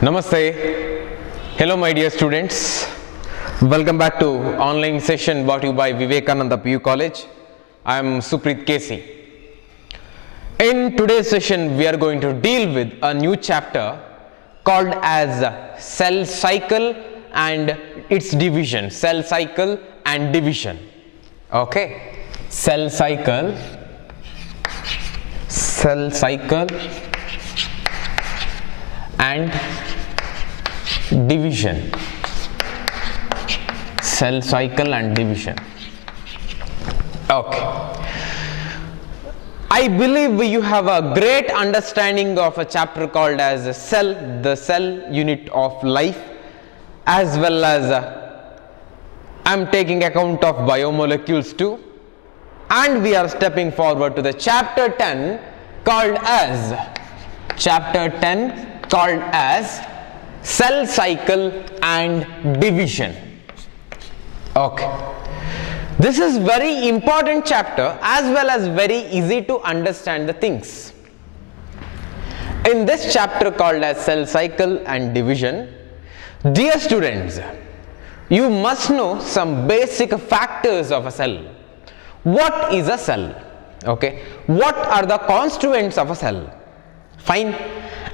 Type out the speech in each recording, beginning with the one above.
Namaste. Hello my dear students. Welcome back to online session brought to you by Vivekananda PU College. I am Supreet Casey. In today's session we are going to deal with a new chapter called as cell cycle and its division. Cell cycle and division. Okay. Cell cycle and division. Cell cycle and division. Okay. I believe you have a great understanding of a chapter called as cell, the cell unit of life, as well as I am taking account of biomolecules too, and we are stepping forward to the chapter 10 called as cell cycle and division. Okay. This is very important chapter as well as very easy to understand the things. In this chapter called as cell cycle and division, dear students, you must know some basic factors of a cell. What is a cell? Okay. What are the constituents of a cell? Fine.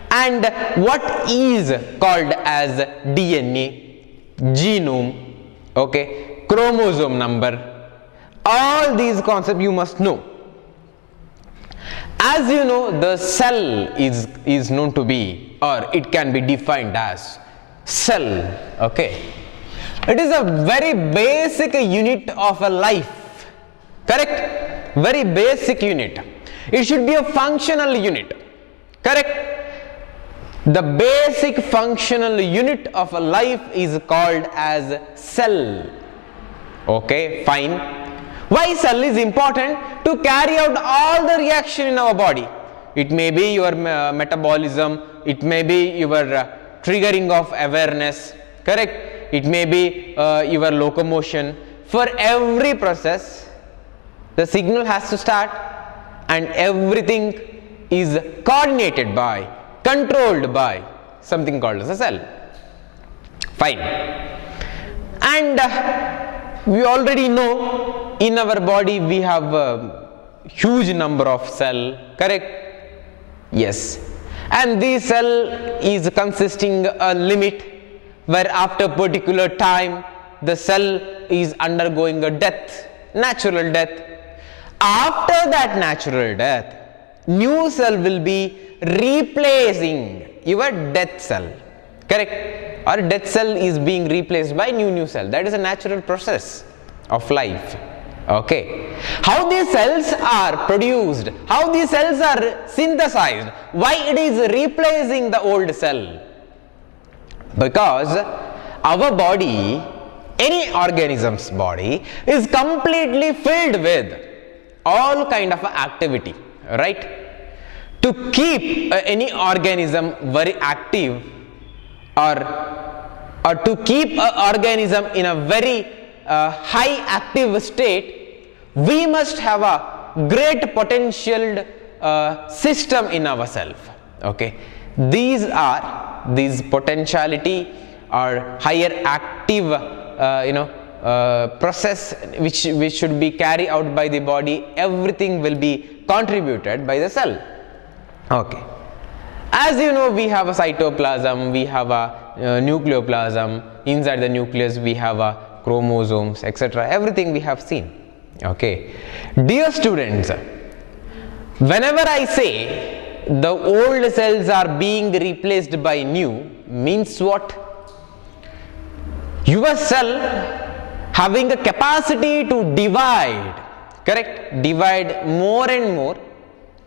And what is called as DNA, genome, okay, chromosome number. All these concepts you must know. As you know, the cell is known to be, or it can be defined as cell. Okay. It is a very basic unit of a life. Correct? Very basic unit. It should be a functional unit. Correct? The basic functional unit of a life is called as cell. Okay, fine. Why cell is important? To carry out all the reaction in our body. It may be your metabolism, it may be your triggering of awareness, correct? It may be your locomotion. For every process, the signal has to start, and everything is coordinated by, controlled by something called as a cell. Fine. And we already know in our body we have a huge number of cells, correct? Yes. And this cell is consisting a limit where after particular time the cell is undergoing a death, natural death. After that natural death, new cell will be replacing your death cell, correct? Or death cell is being replaced by new cell. That is a natural process of life. Okay. How these cells are produced, how these cells are synthesized, why it is replacing the old cell? Because our body, any organism's body, is completely filled with all kind of activity, right? To keep any organism very active, or to keep an organism in a very high active state, we must have a great potential system in ourselves. Okay. These potentiality or higher active process which should be carried out by the body, everything will be contributed by the cell. Okay. As you know, we have a cytoplasm, we have a nucleoplasm, inside the nucleus we have a chromosomes, etc. Everything we have seen. Okay. Dear students, whenever I say the old cells are being replaced by new, means what? Your cell having a capacity to divide, correct? Divide more and more,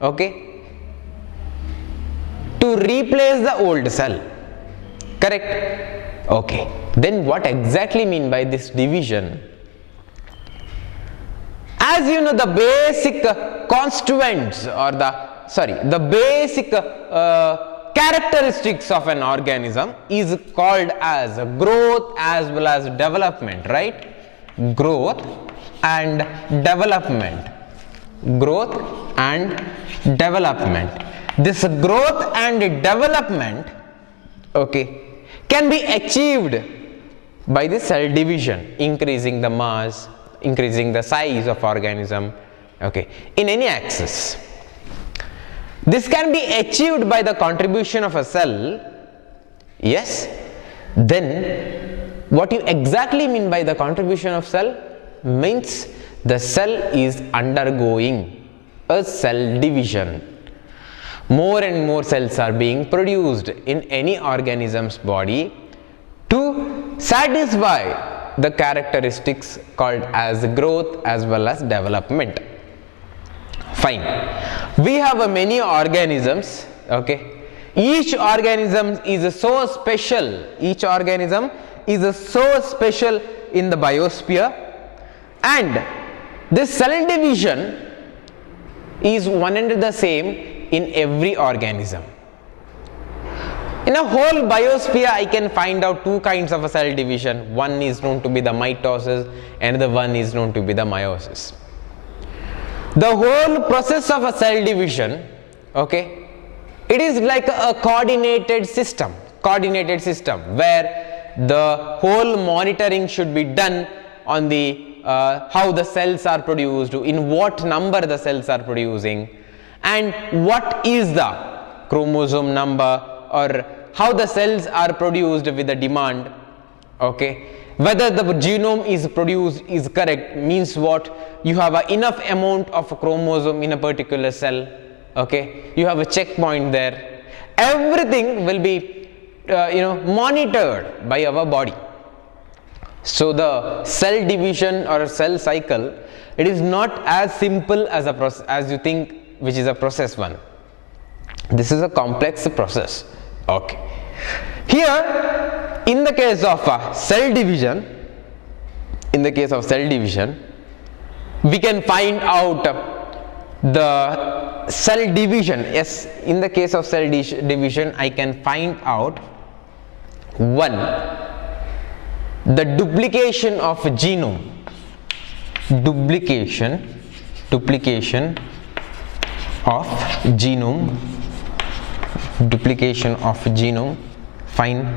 okay? To replace the old cell, correct? Okay. Then what exactly mean by this division? As you know, the basic constituents or the basic characteristics of an organism is called as growth as well as development, right? Growth and development. Growth and development. This growth and development okay, can be achieved by the cell division, increasing the mass, increasing the size of organism, okay, in any axis. This can be achieved by the contribution of a cell, yes. Then what you exactly mean by the contribution of cell? Means the cell is undergoing a cell division. More and more cells are being produced in any organism's body to satisfy the characteristics called as growth as well as development. Fine. We have many organisms, okay. Each organism is so special. Each organism is so special in the biosphere, and this cell division is one and the same in every organism. In a whole biosphere, I can find out two kinds of a cell division. One is known to be the mitosis, and the one is known to be the meiosis. The whole process of a cell division, okay, it is like a coordinated system where the whole monitoring should be done on the how the cells are produced, in what number the cells are producing, and what is the chromosome number, or how the cells are produced with the demand, okay. Whether the genome is produced is correct means what? You have enough amount of chromosome in a particular cell, okay. You have a checkpoint there. Everything will be monitored by our body. So the cell division or cell cycle, it is not as simple as a process as you think, which is a process one. This is a complex process, okay. Here, in the case of cell division, we can find out the cell division. Yes, in the case of cell division, I can find out one, the duplication of genome, duplication of genome, fine.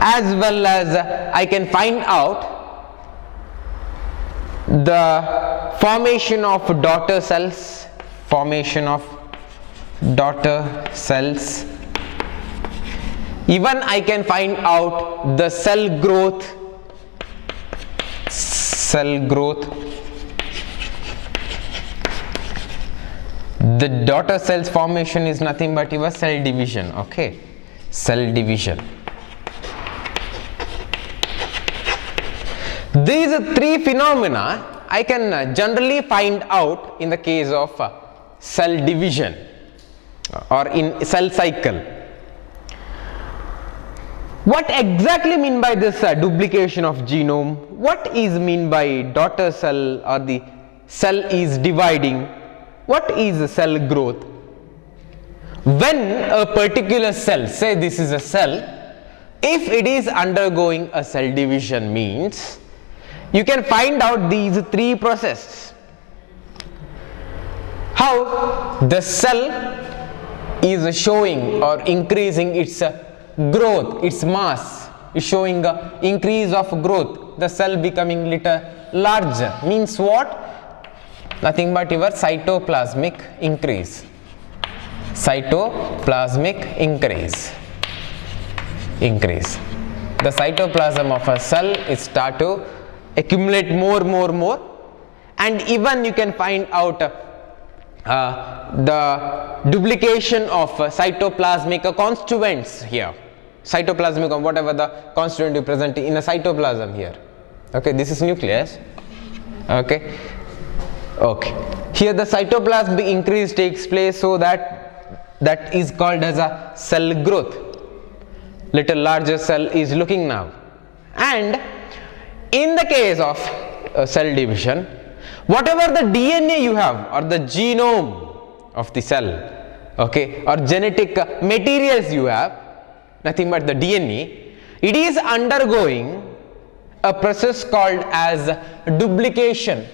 As well as I can find out the formation of daughter cells, even I can find out the cell growth. The daughter cells formation is nothing but your cell division, okay, cell division. These three phenomena I can generally find out in the case of cell division or in cell cycle. What exactly mean by this duplication of genome? What is mean by daughter cell or the cell is dividing? What is cell growth? When a particular cell, say this is a cell, if it is undergoing a cell division means you can find out these three processes. How the cell is showing or increasing its growth, its mass is showing a increase of growth, the cell becoming little larger means what? Nothing but your cytoplasmic increase. The cytoplasm of a cell is start to accumulate more, and even you can find out the duplication of cytoplasmic constituents here. Cytoplasmic, whatever the constituent you present in a cytoplasm here. Okay, this is nucleus. Okay. Here the cytoplasmic increase takes place, so that is called as a cell growth. Little larger cell is looking now. And in the case of cell division, whatever the DNA you have or the genome of the cell, okay, or genetic materials you have, nothing but the DNA, it is undergoing a process called as duplication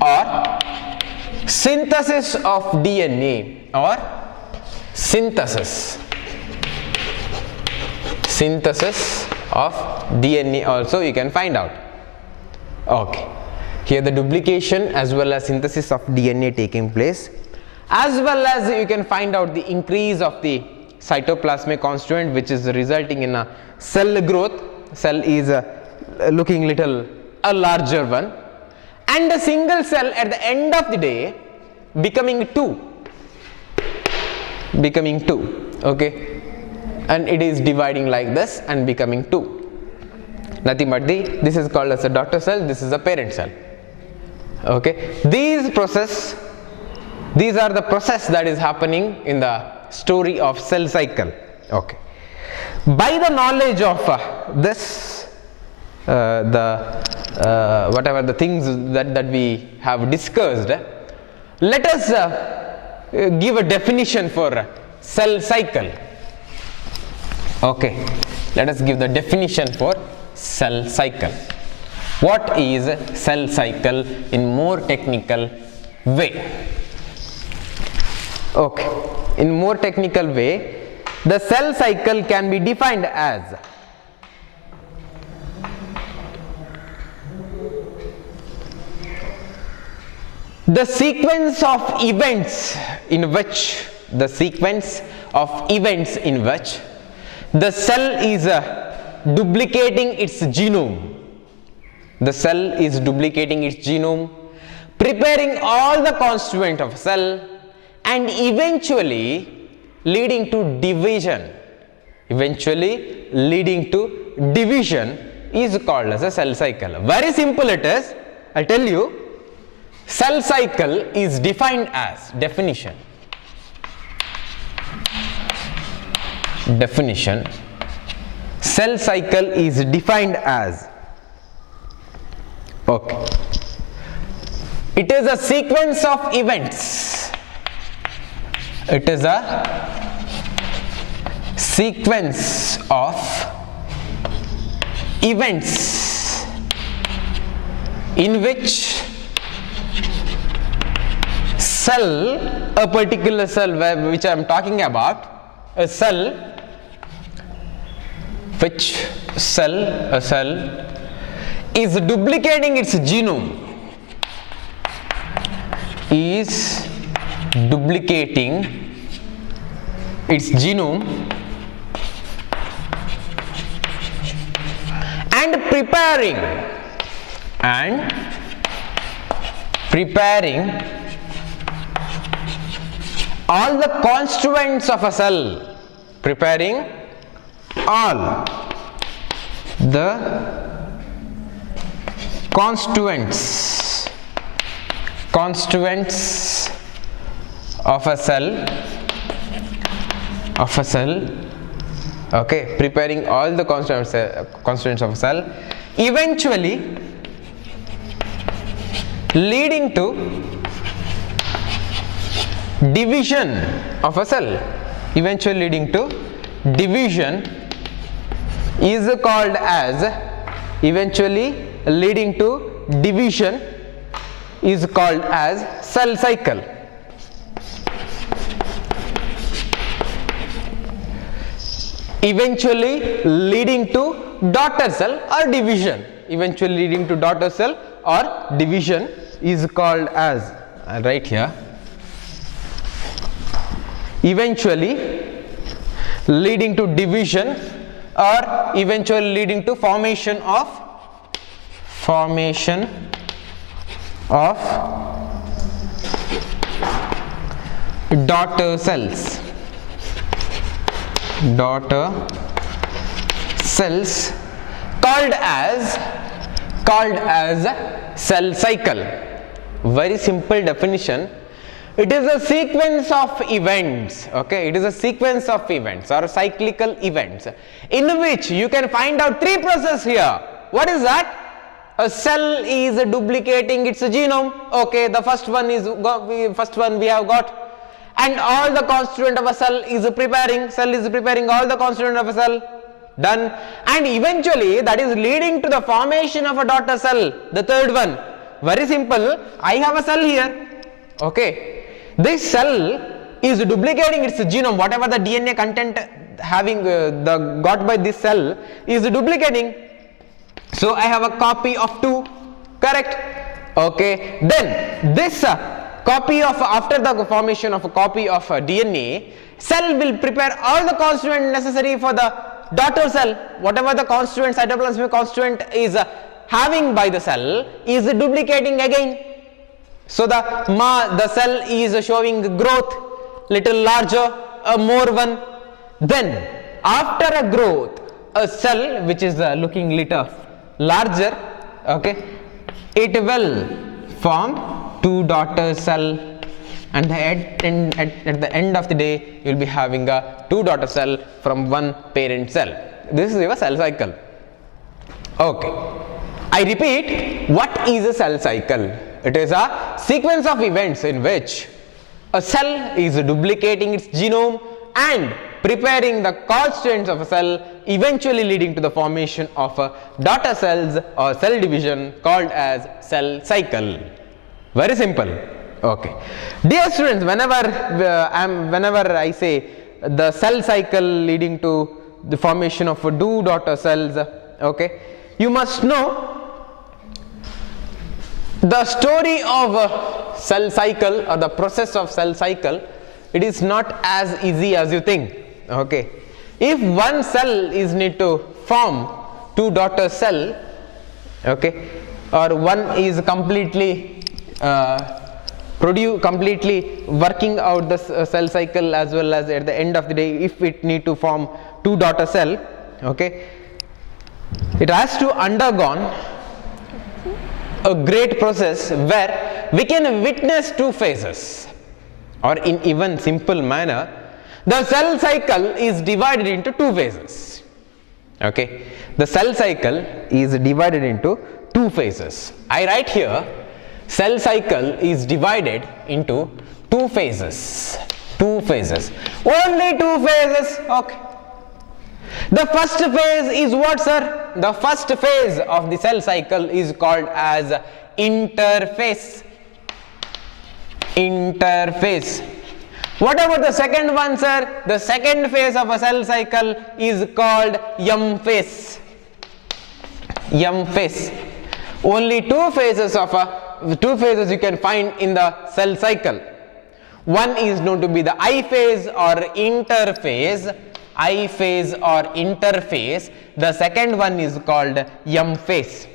or synthesis of DNA or synthesis of DNA also you can find out. Okay, here the duplication as well as synthesis of DNA taking place, as well as you can find out the increase of the cytoplasmic constituent, which is resulting in a cell growth. Cell is looking little a larger one, and a single cell at the end of the day becoming two, okay, and it is dividing like this and becoming two. Nothing but this is called as a daughter cell, this is a parent cell. Okay, these are the process that is happening in the story of cell cycle. Okay, by the knowledge of this, whatever the things that we have discussed, let us give a definition for cell cycle. Okay, let us give the definition for cell cycle. What is cell cycle in more technical way? Okay, in more technical way, the cell cycle can be defined as the sequence of events in which the cell is duplicating its genome. The cell is duplicating its genome, preparing all the constituent of cell, and eventually leading to division. Is called as a cell cycle. Very simple it is. I'll tell you. Cell cycle is defined as definition. Cell cycle is defined as, okay, it is a sequence of events. It is a sequence of events in which cell, a particular cell which I am talking about, a cell is duplicating its genome, and preparing all the constituents of a cell, constituents of a cell, okay, preparing all the constituents of a cell, eventually leading to division of a cell. Is called as cell cycle. Eventually leading to daughter cell or division. Is called as, right here, eventually leading to division or eventually leading to formation of daughter cells called as cell cycle. Very simple definition. It is a sequence of events, okay, it is a sequence of events or cyclical events in which you can find out three processes here. What is that? A cell is duplicating its genome, okay, the first one we have got, and all the constituent of a cell is preparing all the constituent of a cell, done, and eventually that is leading to the formation of a daughter cell, the third one. Very simple, I have a cell here, okay, this cell is duplicating its genome, whatever the DNA content having got by this cell is duplicating. So I have a copy of 2, correct? Okay, then this copy of, after the formation of a copy of DNA, cell will prepare all the constituent necessary for the daughter cell. Whatever the constituent, cytoplasmic constituent is having by the cell is duplicating again. So the cell is showing growth, little larger, a more one. Then after a growth, a cell which is looking little larger, okay, it will form 2 daughter cell, and at the end of the day you will be having a 2 daughter cell from 1 parent cell. This is your cell cycle. Okay, I repeat, what is a cell cycle? It is a sequence of events in which a cell is duplicating its genome and preparing the constituents of a cell, eventually leading to the formation of daughter cells or cell division called as cell cycle. Very simple. Okay, dear students, whenever I say the cell cycle leading to the formation of 2 daughter cells, okay, you must know the story of cell cycle or the process of cell cycle. It is not as easy as you think. Okay, if one cell is need to form 2 daughter cell, okay, or one is completely completely working out the cell cycle, as well as at the end of the day if it need to form 2 daughter cell, okay, it has to undergone a great process where we can witness 2 phases, or in even simple manner the cell cycle is divided into 2 phases. Okay, the cell cycle is divided into 2 phases. I write here, cell cycle is divided into 2 phases. 2 phases, only 2 phases. Okay, the first phase is what, sir? The first phase of the cell cycle is called as interphase. Interphase. What about the second one, sir? The second phase of a cell cycle is called M phase. M phase. Only 2 phases you can find in the cell cycle. One is known to be the I phase or interphase. I phase or interphase. The second one is called M phase.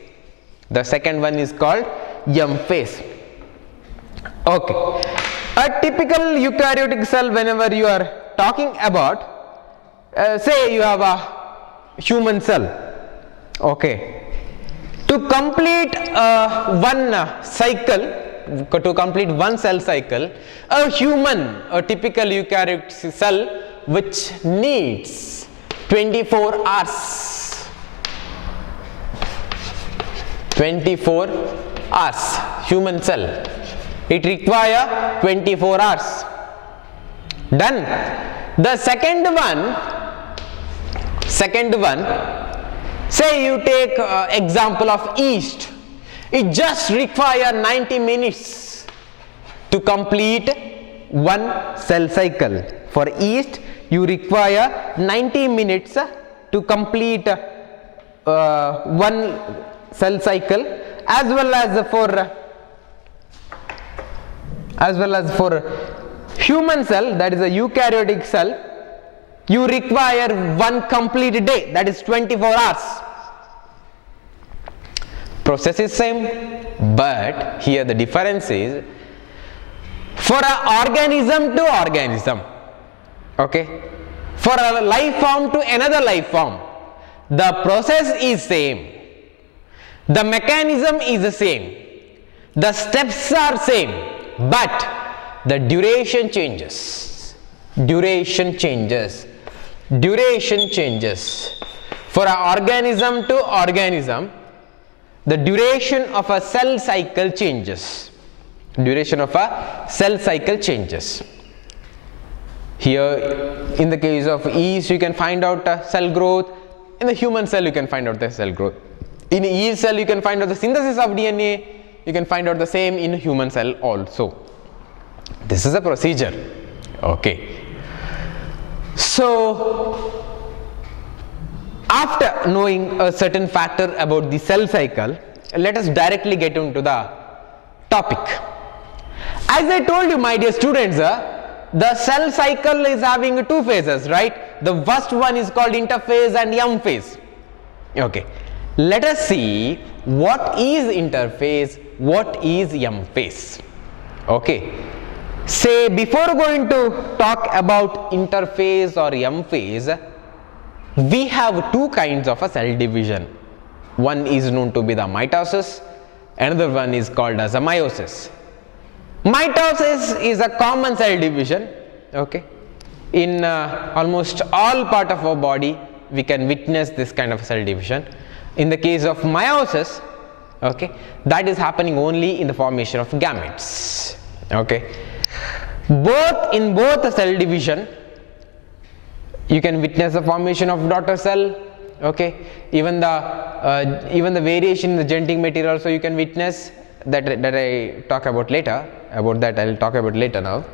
The second one is called M phase. Okay. A typical eukaryotic cell, whenever you are talking about, say you have a human cell, okay, to complete one cycle, to complete one cell cycle, a typical eukaryotic cell which needs 24 hours. 24 hours, human cell. It requires 24 hours. Done. The second one, say you take example of yeast. It just requires 90 minutes to complete one cell cycle. For yeast, you require 90 minutes to complete one cell cycle, as well as for human cell, that is a eukaryotic cell, you require one complete day, that is 24 hours. Process is same, but here the difference is for an organism to organism, okay, for a life form to another life form, the process is same, the mechanism is the same, the steps are same, but the duration changes. Duration changes. Duration changes. For an organism to organism, the duration of a cell cycle changes. Duration of a cell cycle changes. Here, in the case of yeast, you can find out cell growth. In the human cell, you can find out the cell growth. In yeast cell, you can find out the synthesis of DNA. You can find out the same in human cell also. This is a procedure. Okay. So after knowing a certain factor about the cell cycle, let us directly get into the topic. As I told you, my dear students, the cell cycle is having two phases, right? The first one is called interphase and M phase. Okay. Let us see what is interphase, what is M phase. Okay. Say, before going to talk about interphase or M phase, we have two kinds of a cell division. One is known to be the mitosis, another one is called as a meiosis. Mitosis is a common cell division. Okay. In almost all part of our body, we can witness this kind of cell division. In the case of meiosis, okay, that is happening only in the formation of gametes. Okay. In both the cell division, you can witness the formation of daughter cell. Okay. Even the variation in the genetic material also you can witness. That I talk about later. About that I will talk about later now.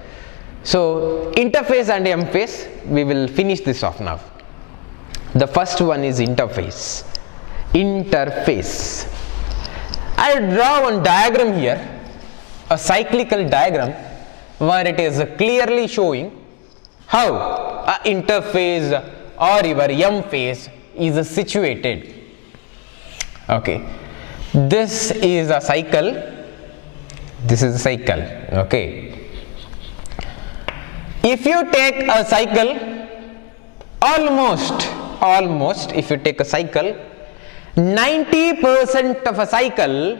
So interphase and M phase, we will finish this off now. The first one is interphase. Interphase. I will draw one diagram here, a cyclical diagram, where it is clearly showing how a interphase or your M phase is situated. Okay. This is a cycle. This is a cycle. Okay. If you take a cycle, almost if you take a cycle, 90% of a cycle,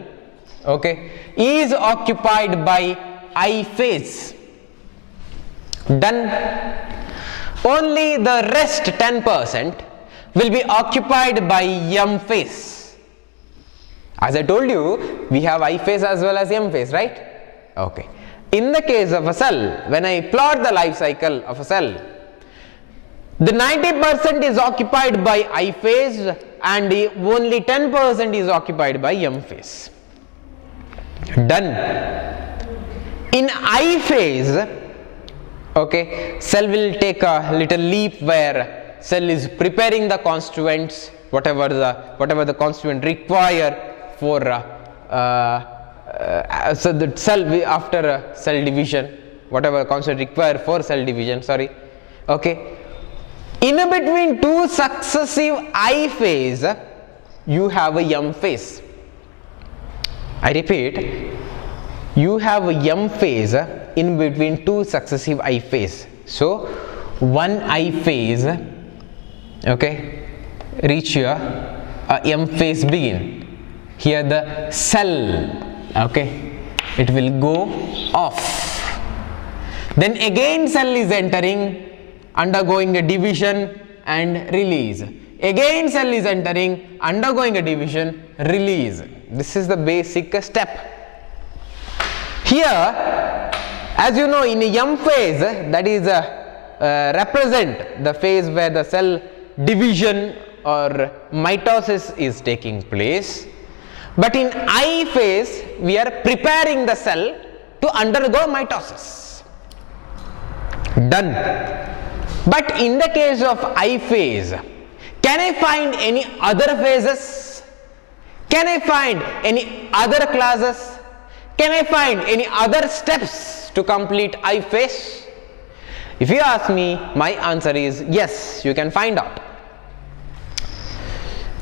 okay, is occupied by I phase. Done. Only the rest 10% will be occupied by M phase. As I told you, we have I phase as well as M phase, right? Okay. In the case of a cell, when I plot the life cycle of a cell, the 90% is occupied by I phase and only 10% is occupied by M phase. Done. In I phase, okay, cell will take a little leap where cell is preparing the constituents, whatever the constituent require for so the cell after cell division, whatever constituent required for cell division, sorry. Okay. In between two successive I phase, you have a M phase. I repeat, you have a M phase in between two successive I phase. So one I phase, okay, reach here, M phase begin. Here the cell, okay, it will go off. Then again cell is entering, undergoing a division and release. Again cell is entering, undergoing a division, release. This is the basic step. Here, as you know, in a M phase, that is represent the phase where the cell division or mitosis is taking place. But in I phase, we are preparing the cell to undergo mitosis. Done. But in the case of I phase, can I find any other phases? Can I find any other classes? Can I find any other steps to complete I phase? If you ask me, my answer is yes, you can find out.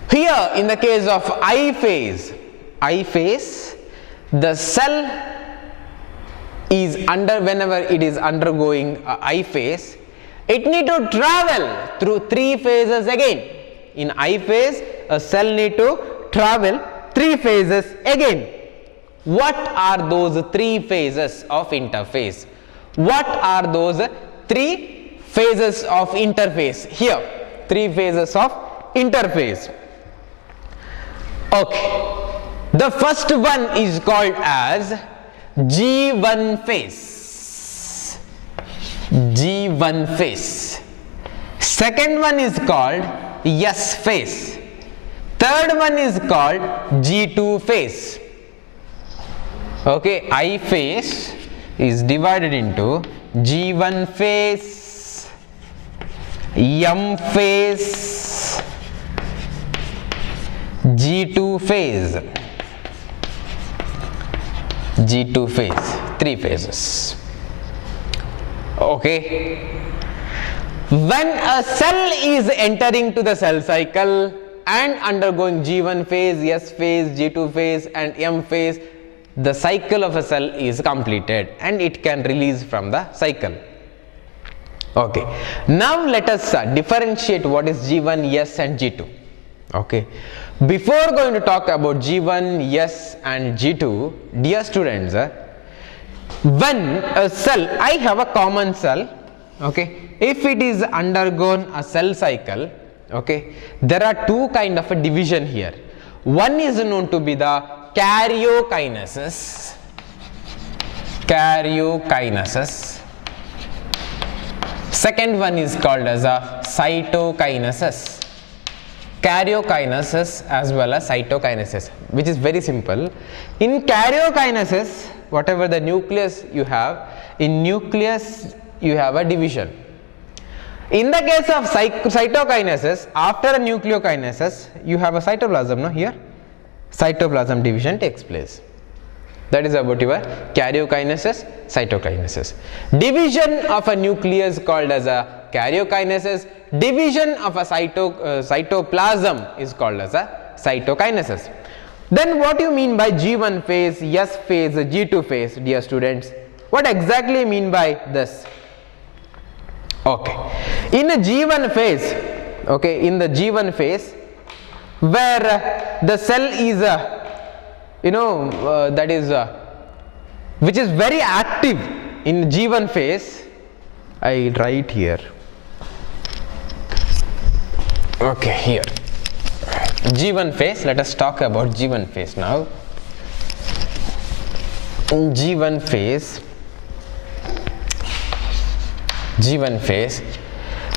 Here in the case of I phase, the cell is whenever it is undergoing I phase, it need to travel through three phases again. In I phase, a cell need to travel three phases again. What are those three phases of interphase? What are those three phases of interphase? Here, three phases of interphase. Okay. The first one is called as G1 phase. G1 phase. Second one is called S phase. Third one is called G2 phase. Okay, I phase is divided into G1 phase, M phase, G2 phase, G2 phase, 3 phases. Okay. When a cell is entering to the cell cycle and undergoing G1 phase, S phase, G2 phase and M phase, the cycle of a cell is completed and it can release from the cycle. Okay. Now let us differentiate what is G1, S and G2. Okay. Before going to talk about G1, S and G2, dear students, when a cell, I have a common cell, okay, if it is undergone a cell cycle, okay, there are two kind of a division here. One is known to be the karyokinases. Second one is called as a cytokinases. Karyokinases as well as cytokinases, which is very simple. In karyokinases, whatever the nucleus you have, in nucleus you have a division. In the case of cytokinases, after a nucleokinases, you have a cytoplasm, no, here cytoplasm division takes place. That is about your karyokinases, cytokinases. Division of a nucleus called as a karyokinases, division of a cytoplasm is called as a cytokinases. Then what do you mean by G1 phase, S phase, G2 phase, dear students? What exactly mean by this? Okay, in a G1 phase, okay, in the G1 phase, where the cell is that is which is very active in G1 phase, I write here. Okay, here G1 phase, let us talk about G1 phase now. In G1 phase,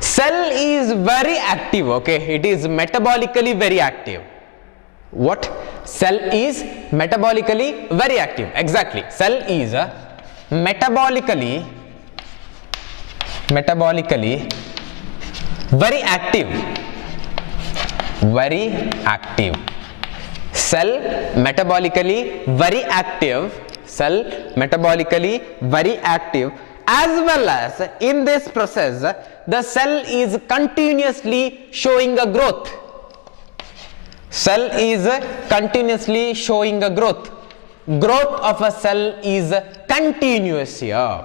cell is very active, okay, it is metabolically very active. What? Cell is metabolically very active, exactly. Cell is metabolically very active. Cell metabolically very active, as well as in this process the cell is continuously showing a growth. Cell is continuously showing a growth. Growth of a cell is continuous here.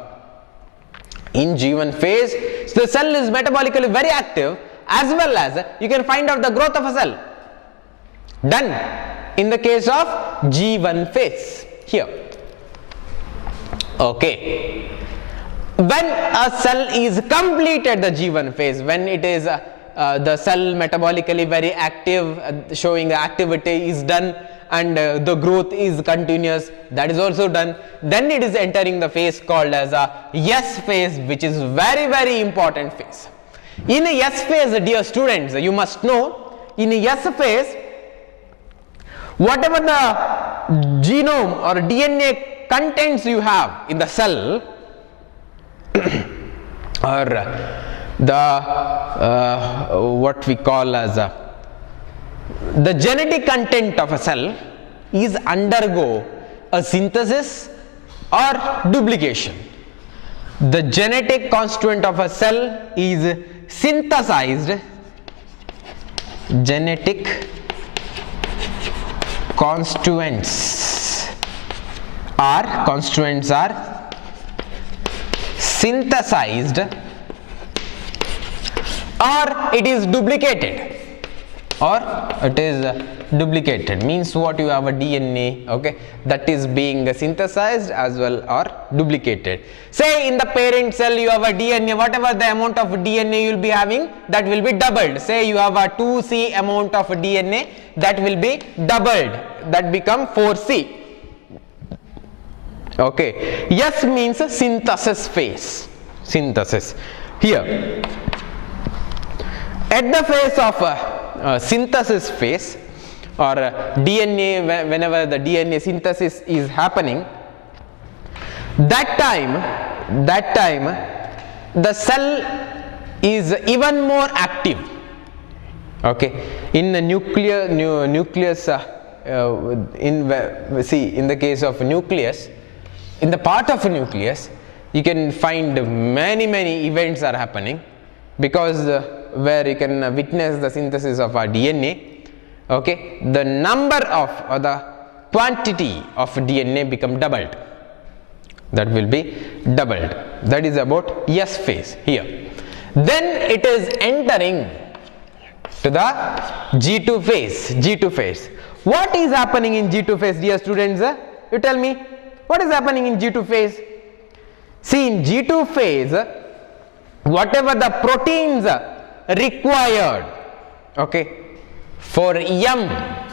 In G1 phase, the cell is metabolically very active, as well as you can find out the growth of a cell. Done in the case of G1 phase here. Okay. When a cell is completed the G1 phase, when it is the cell metabolically very active, showing the activity is done, and the growth is continuous, that is also done, then it is entering the phase called as a S phase, which is very, very important phase. In a S phase, dear students, you must know, in a S phase, whatever the genome or DNA contents you have in the cell, or the what we call as the genetic content of a cell is undergo a synthesis or duplication. The genetic constituent of a cell is synthesized. Genetic constituents are synthesized, or it is duplicated, means what, you have a DNA, okay, that is being synthesized as well or duplicated. Say in the parent cell you have a DNA, whatever the amount of DNA you will be having, that will be doubled. Say you have a 2C amount of DNA, that will be doubled, that become 4C. Okay, S means synthesis phase. Synthesis. Here, at the phase of synthesis phase, or DNA, whenever the DNA synthesis is happening, that time the cell is even more active. Okay, in the nucleus in the case of nucleus, in the part of nucleus you can find many events are happening, because where you can witness the synthesis of our DNA. Okay, the number of or the quantity of DNA become doubled. That will be doubled. That is about S phase here. Then it is entering to the G2 phase. What is happening in G2 phase, dear students? You tell me, what is happening in G2 phase? See, in G2 phase, whatever the proteins required, okay, for M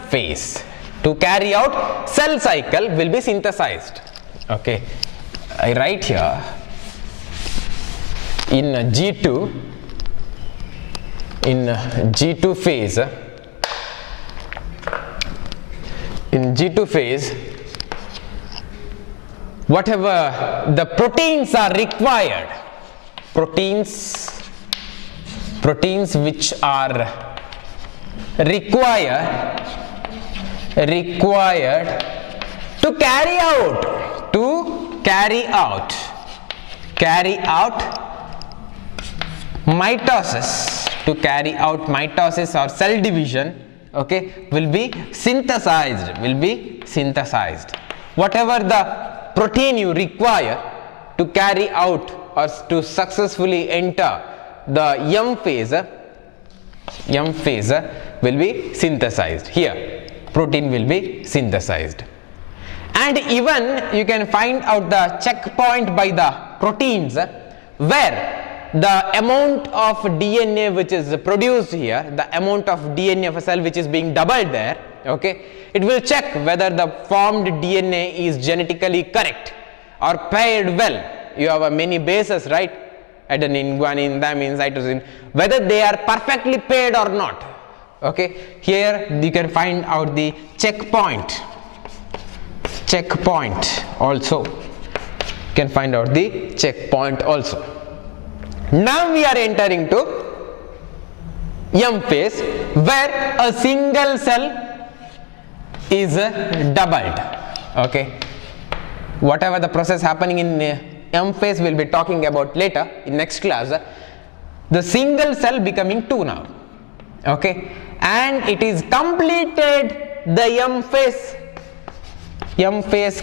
phase to carry out cell cycle will be synthesized. Okay, I write here in G2 phase, whatever the proteins are required, proteins which are required to carry out mitosis or cell division, okay, will be synthesized. Whatever the protein you require to carry out or to successfully enter the M phase will be synthesized. Here protein will be synthesized. And even you can find out the checkpoint by the proteins, where the amount of DNA which is produced here, the amount of DNA of a cell which is being doubled there, okay, it will check whether the formed DNA is genetically correct or paired well. You have many bases, right? Adenine, guanine, thymine, cytosine, whether they are perfectly paired or not. Okay, here you can find out the checkpoint also. You can find out the checkpoint also. Now we are entering to M phase, where a single cell is doubled. Okay, whatever the process happening in M phase we'll be talking about later in next class. The single cell becoming 2 now. Okay, and it is completed the M phase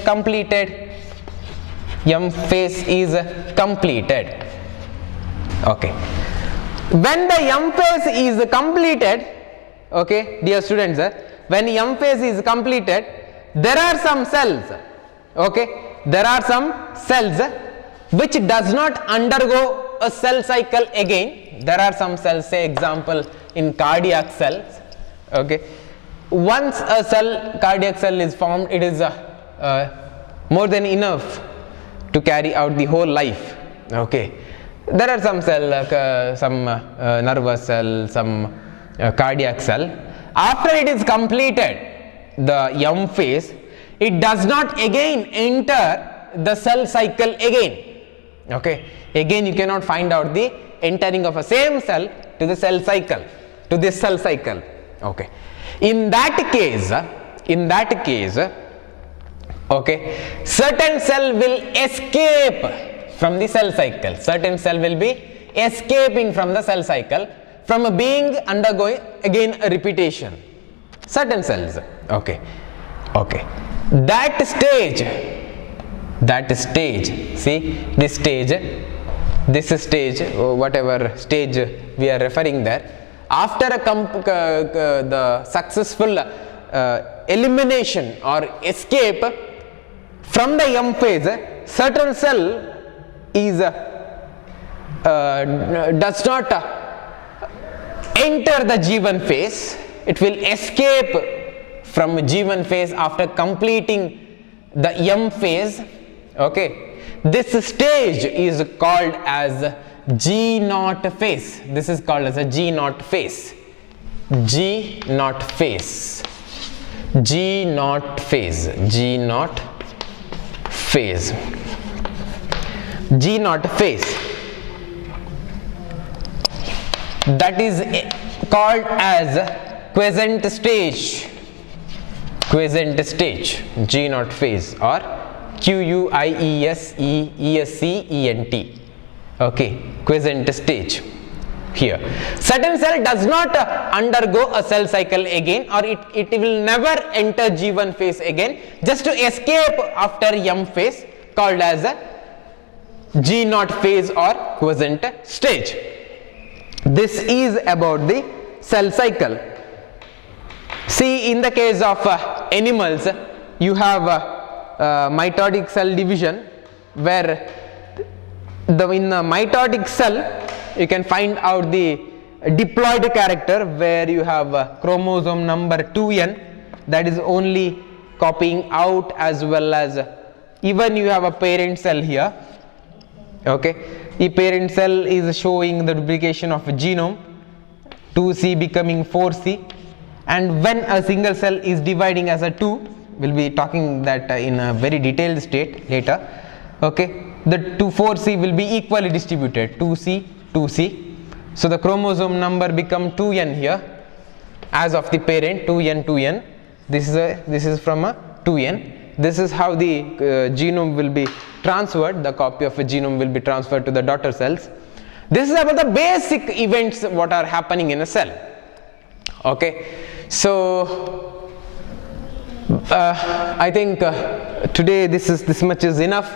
completed. M phase is completed. Okay, when the M phase is completed, okay, dear students, when M phase is completed, there are some cells, okay, which does not undergo a cell cycle again. There are some cells, say example in cardiac cells, okay, once a cardiac cell is formed, it is more than enough to carry out the whole life. Okay, there are some cells, some nervous cell, some cardiac cell. After it is completed the M phase, it does not again enter the cell cycle again. Okay, again you cannot find out the entering of a same cell to the cell cycle, to this cell cycle. Okay, in that case, okay, certain cell will escape from the cell cycle. Certain cell will be escaping from the cell cycle, from being undergoing again a repetition. Certain cells. Okay, that stage, see this stage, whatever stage we are referring there, after the successful elimination or escape from the M phase, certain cell is does not enter the G1 phase. It will escape from G1 phase after completing the M phase. Okay, this stage is called as G0 phase. This is called as a G0 phase. G0 phase. G naught phase. That is called as quiescent stage. Quiescent stage, G naught phase, or QUIESESCENT. Okay, quiescent stage. Here, certain cell does not undergo a cell cycle again, or it will never enter G1 phase again, just to escape after M phase, called as a G naught phase or quiescent stage. This is about the cell cycle. See, in the case of animals, you have mitotic cell division, where in the mitotic cell you can find out the diploid character, where you have chromosome number 2n, that is only copying out, as well as even you have a parent cell here. Okay, the parent cell is showing the duplication of genome, 2C becoming 4C, and when a single cell is dividing as a 2, we'll be talking that in a very detailed state later. Okay, the 4C will be equally distributed, 2C, 2C. So the chromosome number become 2n here as of the parent, 2n, 2n. This is from a 2n. This is how the genome will be transferred. The copy of a genome will be transferred to the daughter cells. This is about the basic events what are happening in a cell. Okay, so I think today this much is enough.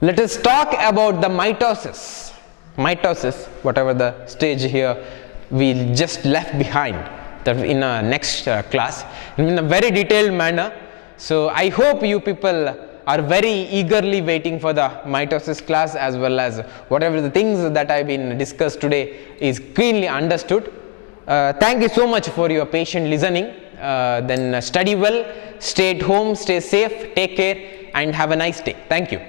Let us talk about the mitosis. Mitosis, whatever the stage here we just left behind, that in a next class in a very detailed manner. So I hope you people are very eagerly waiting for the mitosis class, as well as whatever the things that I've been discussed today is cleanly understood. Thank you so much for your patient listening. Then study well, stay at home, stay safe, take care, and have a nice day. Thank you.